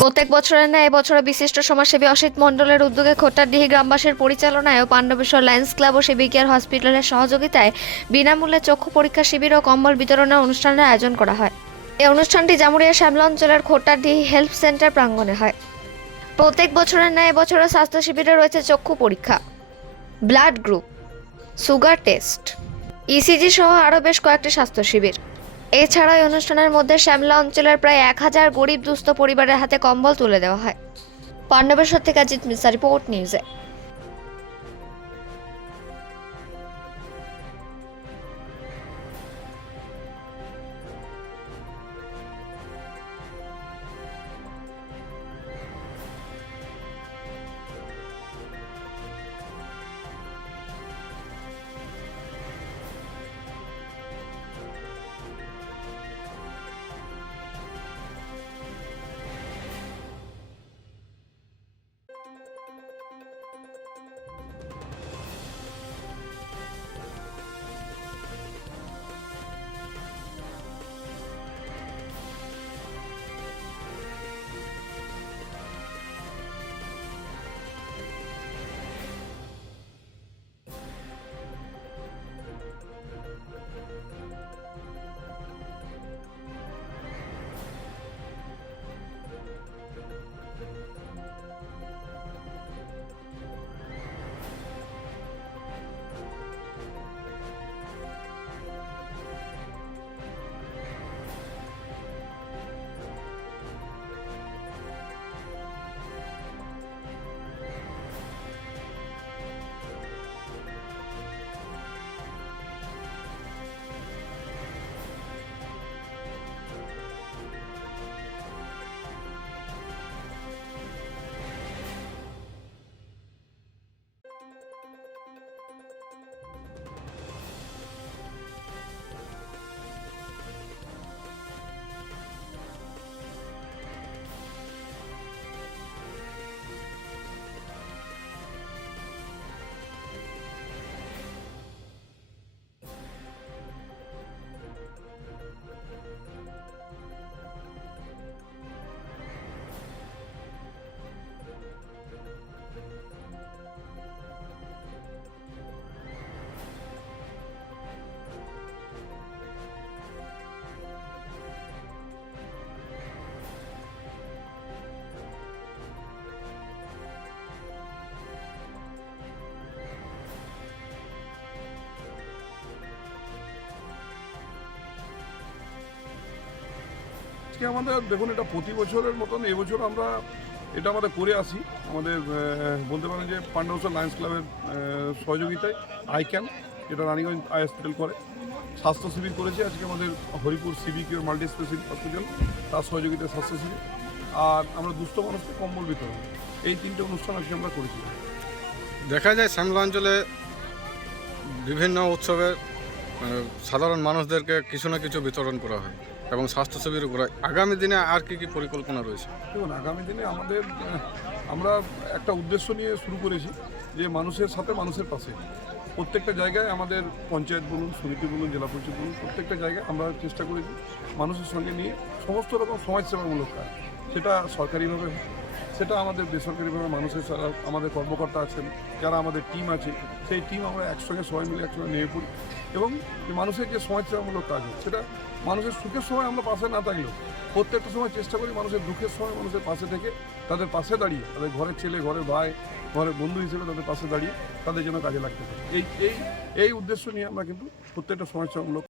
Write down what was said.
প্রত্যেক বছরের ন্যায় এবছরে বিশিষ্ট সমাজসেবী অসিত মণ্ডলের উদ্যোগে খোট্টারডিহি গ্রামবাসীর পরিচালনায় ও পাণ্ডবেশ্বর লায়ন্স ক্লাব ও সেবী কেয়ার হসপিটালের সহযোগিতায় বিনামূল্যে চক্ষু পরীক্ষা শিবির ও কম্বল বিতরণের অনুষ্ঠানের আয়োজন করা হয়। এই অনুষ্ঠানটি জামুরিয়া শ্যামলা অঞ্চলের খোট্টারডিহি হেলথ সেন্টার প্রাঙ্গণে হয়। প্রত্যেক বছরের ন্যায় এবছরও স্বাস্থ্য শিবিরে রয়েছে চক্ষু পরীক্ষা, blood group, sugar test ECG সহ আরও বেশ কয়েকটি স্বাস্থ্য শিবির। এছাড়া এই অনুষ্ঠানের মধ্যে শ্যামলা অঞ্চলের প্রায় এক হাজার গরিব দুস্থ পরিবারের হাতে কম্বল তুলে দেওয়া হয়। পাণ্ডবেশ্বর থেকে অজিত মিশ্রা রিপোর্ট নিউজে আজকে আমাদের, দেখুন, এটা প্রতি বছরের মতন এবছর আমরা এটা আমাদের করে আসি। আমাদের বলতে পারেন যে পাণ্ডবসর লায়ন্স ক্লাবের সহযোগিতায় আই ক্যাম্প যেটা রানীগঞ্জ আই হসপিটাল করে। স্বাস্থ্য শিবির করেছে আজকে আমাদের হরিপুর সিবিকিউর মাল্টি স্পেশালিটি হসপিটাল, তার সহযোগিতায় স্বাস্থ্য শিবির। আর আমরা দুস্থ মানুষকে কম্বল বিতরণ এই তিনটে অনুষ্ঠান আজকে আমরা করেছি। দেখা যায় শ্যামলা অঞ্চলে বিভিন্ন উৎসবে সাধারণ মানুষদেরকে কিছু না কিছু বিতরণ করা হয়। এবং স্বাস্থ্য শিবিরও করা আগামী দিনে আর কি কি পরিকল্পনা রয়েছে? দেখুন, আগামী দিনে আমাদের, আমরা একটা উদ্দেশ্য নিয়ে শুরু করেছি যে মানুষের সাথে মানুষের পাশে। প্রত্যেকটা জায়গায় আমাদের পঞ্চায়েত বলুন, সমিতি বলুন, জেলা পরিষদ বলুন, প্রত্যেকটা জায়গায় আমরা চেষ্টা করেছি মানুষের সঙ্গে নিয়ে সমস্ত রকম সমাজসেবামূলক কাজ। সেটা সরকারিভাবে সেটা আমাদের বেসরকারিভাবে মানুষের সারা আমাদের কর্মকর্তা আছেন, যারা আমাদের টিম আছে, সেই টিম আমরা একসঙ্গে সবাই মিলে একসঙ্গে নিয়ে পড়ি এবং মানুষের যে সমাজসেবামূলক কাজ সেটা মানুষের সুখের সময় আমরা পাশে না থাকলেও প্রত্যেকটা সময় চেষ্টা করি মানুষের দুঃখের সময় মানুষের পাশে থেকে তাদের পাশে দাঁড়িয়ে, তাদের ঘরের ছেলে, ঘরের ভাই, ঘরের বন্ধু হিসেবে তাদের পাশে দাঁড়িয়ে তাদের জন্য কাজে লাগতে পারি। এই এই এই উদ্দেশ্য নিয়ে আমরা কিন্তু প্রত্যেকটা সমাজসেবামূলক